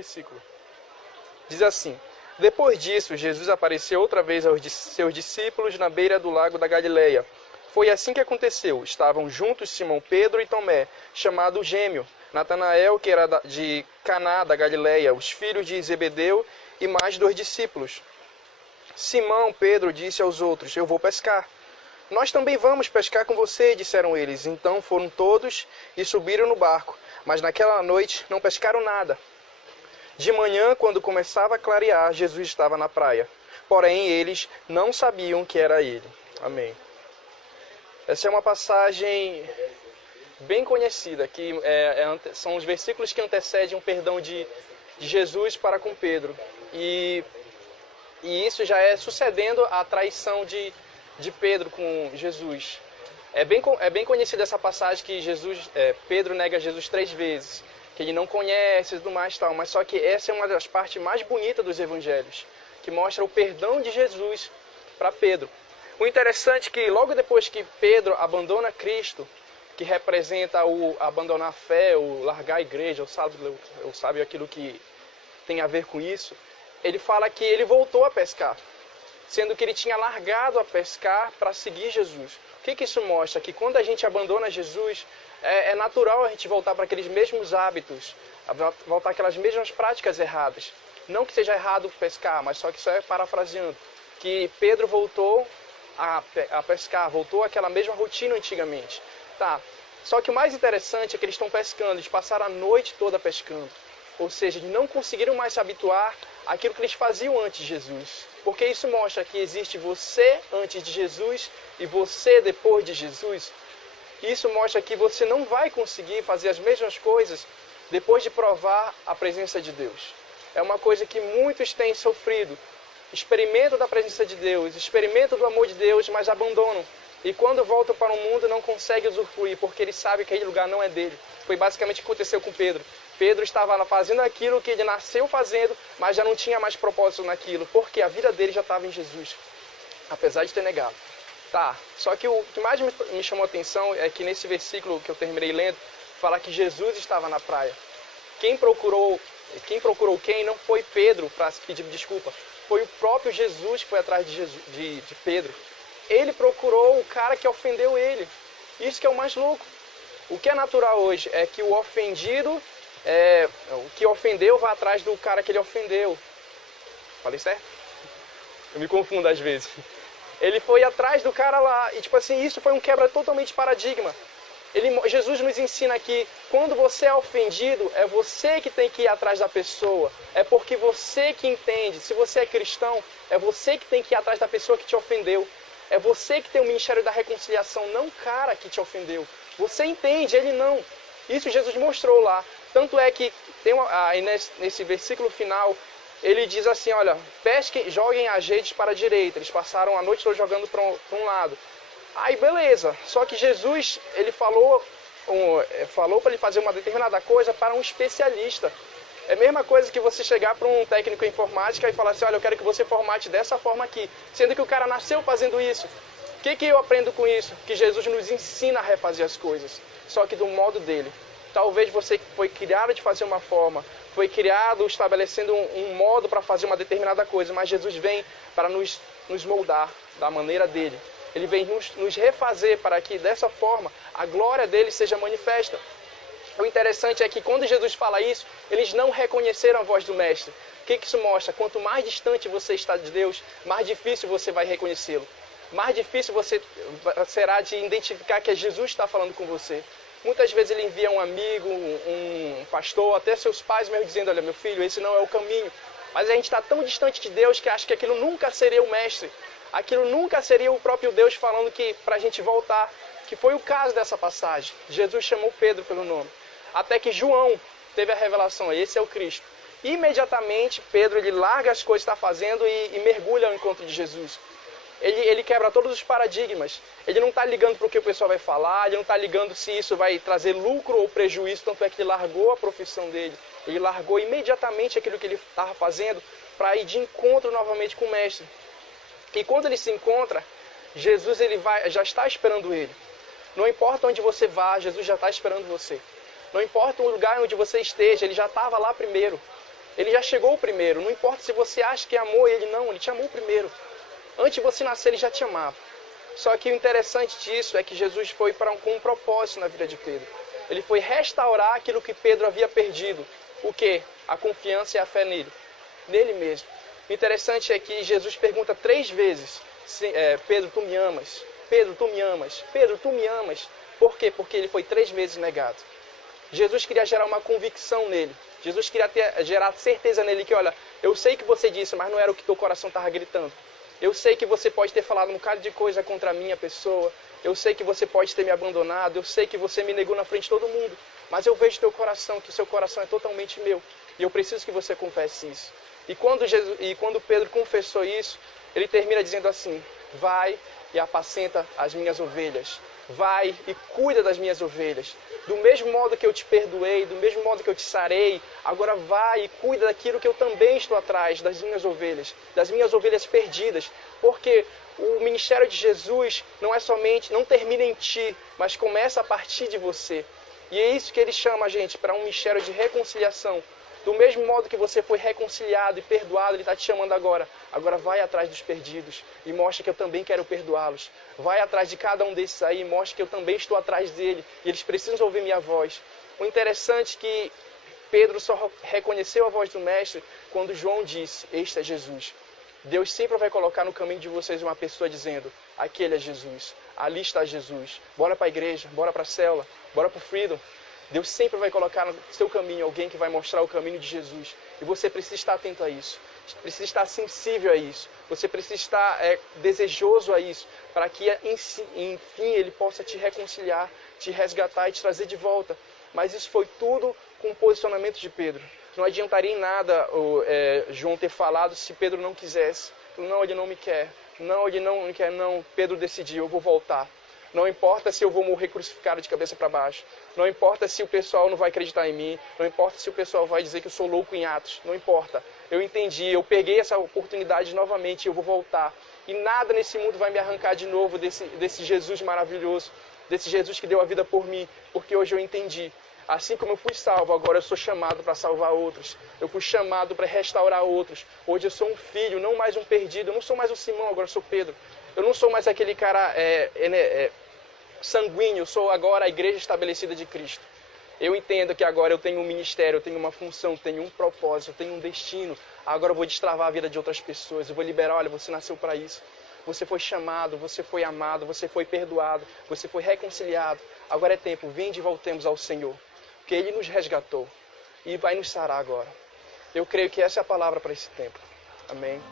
versículo. Diz assim: Depois disso, Jesus apareceu outra vez aos seus discípulos na beira do lago da Galileia. Foi assim que aconteceu. Estavam juntos Simão Pedro e Tomé, chamado Gêmeo, Natanael, que era de Caná da Galileia, os filhos de Zebedeu e mais 2 discípulos. Simão Pedro disse aos outros: Eu vou pescar. Nós também vamos pescar com você, disseram eles. Então foram todos e subiram no barco, mas naquela noite não pescaram nada. De manhã, quando começava a clarear, Jesus estava na praia. Porém, eles não sabiam que era ele. Amém. Essa é uma passagem bem conhecida, que são os versículos que antecedem o perdão de Jesus para com Pedro. E isso já é sucedendo a traição de Pedro com Jesus. É bem conhecida essa passagem que Pedro nega Jesus 3 vezes, que ele não conhece e tudo mais tal, mas só que essa é uma das partes mais bonitas dos evangelhos, que mostra o perdão de Jesus para Pedro. O interessante é que logo depois que Pedro abandona Cristo, que representa o abandonar a fé, o largar a igreja, ou sabe aquilo que tem a ver com isso, ele fala que ele voltou a pescar, sendo que ele tinha largado a pescar para seguir Jesus. O que isso mostra? Que quando a gente abandona Jesus, é natural a gente voltar para aqueles mesmos hábitos, voltar aquelas mesmas práticas erradas. Não que seja errado pescar, mas só que isso é parafraseando. Que Pedro voltou a pescar, voltou àquela mesma rotina antigamente. Tá. Só que o mais interessante é que eles estão pescando, eles passaram a noite toda pescando. Ou seja, eles não conseguiram mais se habituar àquilo que eles faziam antes de Jesus. Porque isso mostra que existe você antes de Jesus e você depois de Jesus. Isso mostra que você não vai conseguir fazer as mesmas coisas depois de provar a presença de Deus. É uma coisa que muitos têm sofrido. Experimentam da presença de Deus, experimentam do amor de Deus, mas abandonam. E quando voltam para o mundo não conseguem usufruir, porque eles sabem que aquele lugar não é dele. Foi basicamente o que aconteceu com Pedro. Pedro estava fazendo aquilo que ele nasceu fazendo, mas já não tinha mais propósito naquilo, porque a vida dele já estava em Jesus, apesar de ter negado. Tá, só que o que mais me chamou a atenção é que nesse versículo que eu terminei lendo, fala que Jesus estava na praia. Quem procurou quem não foi Pedro para pedir desculpa, foi o próprio Jesus que foi atrás de Pedro. Ele procurou o cara que ofendeu ele. Isso que é o mais louco. O que é natural hoje é que o ofendido, o que ofendeu, vá atrás do cara que ele ofendeu. Falei certo? Eu me confundo às vezes. Ele foi atrás do cara lá. E tipo assim, isso foi um quebra totalmente de paradigma. Jesus nos ensina que quando você é ofendido, é você que tem que ir atrás da pessoa. É porque você que entende. Se você é cristão, é você que tem que ir atrás da pessoa que te ofendeu. É você que tem o ministério da reconciliação, não o cara que te ofendeu. Você entende, ele não. Isso Jesus mostrou lá. Tanto é que aí nesse versículo final, ele diz assim, olha, pesquem, joguem as redes para a direita. Eles passaram a noite toda jogando para um lado. Aí beleza, só que Jesus, ele falou para ele fazer uma determinada coisa para um especialista. É a mesma coisa que você chegar para um técnico em informática e falar assim, olha, eu quero que você formate dessa forma aqui. Sendo que o cara nasceu fazendo isso. O que eu aprendo com isso? Que Jesus nos ensina a refazer as coisas, só que do modo dele. Talvez você foi criado de fazer uma forma, foi criado estabelecendo um modo para fazer uma determinada coisa, mas Jesus vem para nos moldar da maneira dele. Ele vem nos refazer para que dessa forma a glória dele seja manifesta. O interessante é que quando Jesus fala isso, eles não reconheceram a voz do Mestre. O que isso mostra? Quanto mais distante você está de Deus, mais difícil você vai reconhecê-lo. Mais difícil você será de identificar que é Jesus que está falando com você. Muitas vezes ele envia um amigo, um pastor, até seus pais mesmo dizendo, olha meu filho, esse não é o caminho. Mas a gente está tão distante de Deus que acha que aquilo nunca seria o Mestre. Aquilo nunca seria o próprio Deus falando que para a gente voltar. Que foi o caso dessa passagem. Jesus chamou Pedro pelo nome. Até que João teve a revelação, esse é o Cristo. Imediatamente Pedro ele larga as coisas que está fazendo e mergulha ao encontro de Jesus. Ele quebra todos os paradigmas. Ele não está ligando para o que o pessoal vai falar, ele não está ligando se isso vai trazer lucro ou prejuízo, tanto é que ele largou a profissão dele. Ele largou imediatamente aquilo que ele estava fazendo para ir de encontro novamente com o Mestre. E quando ele se encontra, Jesus já está esperando ele. Não importa onde você vá, Jesus já está esperando você. Não importa o lugar onde você esteja, ele já estava lá primeiro. Ele já chegou primeiro. Não importa se você acha que amou ele, não. Ele te amou primeiro. Antes de você nascer, ele já te amava. Só que o interessante disso é que Jesus foi com um propósito na vida de Pedro. Ele foi restaurar aquilo que Pedro havia perdido. O quê? A confiança e a fé nele. Nele mesmo. O interessante é que Jesus pergunta 3 vezes. Pedro, tu me amas? Pedro, tu me amas? Pedro, tu me amas? Por quê? Porque ele foi 3 vezes negado. Jesus queria gerar uma convicção nele. Jesus queria gerar certeza nele que, olha, eu sei que você disse, mas não era o que teu coração estava gritando. Eu sei que você pode ter falado um bocado de coisa contra a minha pessoa. Eu sei que você pode ter me abandonado. Eu sei que você me negou na frente de todo mundo. Mas eu vejo teu coração, que o seu coração é totalmente meu. E eu preciso que você confesse isso. E quando Pedro confessou isso, ele termina dizendo assim: vai e apacenta as minhas ovelhas. Vai e cuida das minhas ovelhas. Do mesmo modo que eu te perdoei, do mesmo modo que eu te sarei, agora vai e cuida daquilo que eu também estou atrás, das minhas ovelhas perdidas. Porque o ministério de Jesus não termina em ti, mas começa a partir de você. E é isso que ele chama a gente para um ministério de reconciliação. Do mesmo modo que você foi reconciliado e perdoado, ele está te chamando agora. Agora vai atrás dos perdidos e mostra que eu também quero perdoá-los. Vai atrás de cada um desses aí e mostra que eu também estou atrás dele. E eles precisam ouvir minha voz. O interessante é que Pedro só reconheceu a voz do Mestre quando João disse: este é Jesus. Deus sempre vai colocar no caminho de vocês uma pessoa dizendo: aquele é Jesus, ali está Jesus. Bora para a igreja, bora para a célula, bora para o Freedom. Deus sempre vai colocar no seu caminho alguém que vai mostrar o caminho de Jesus. E você precisa estar atento a isso. Precisa estar sensível a isso. Você precisa estar desejoso a isso. Para que, enfim, ele possa te reconciliar, te resgatar e te trazer de volta. Mas isso foi tudo com o posicionamento de Pedro. Não adiantaria em nada João ter falado se Pedro não quisesse. Não, ele não me quer. Não, ele não me quer. Não, Pedro decidiu, eu vou voltar. Não importa se eu vou morrer crucificado de cabeça para baixo. Não importa se o pessoal não vai acreditar em mim. Não importa se o pessoal vai dizer que eu sou louco em Atos. Não importa. Eu entendi, eu peguei essa oportunidade novamente, eu vou voltar. E nada nesse mundo vai me arrancar de novo desse Jesus maravilhoso. Desse Jesus que deu a vida por mim. Porque hoje eu entendi. Assim como eu fui salvo, agora eu sou chamado para salvar outros. Eu fui chamado para restaurar outros. Hoje eu sou um filho, não mais um perdido. Eu não sou mais o Simão, agora eu sou Pedro. Eu não sou mais aquele cara sanguíneo, eu sou agora a igreja estabelecida de Cristo. Eu entendo que agora eu tenho um ministério, eu tenho uma função, tenho um propósito, eu tenho um destino. Agora eu vou destravar a vida de outras pessoas, eu vou liberar, olha, você nasceu para isso. Você foi chamado, você foi amado, você foi perdoado, você foi reconciliado. Agora é tempo, vinde e voltemos ao Senhor. Porque Ele nos resgatou e vai nos sarar agora. Eu creio que essa é a palavra para esse tempo. Amém.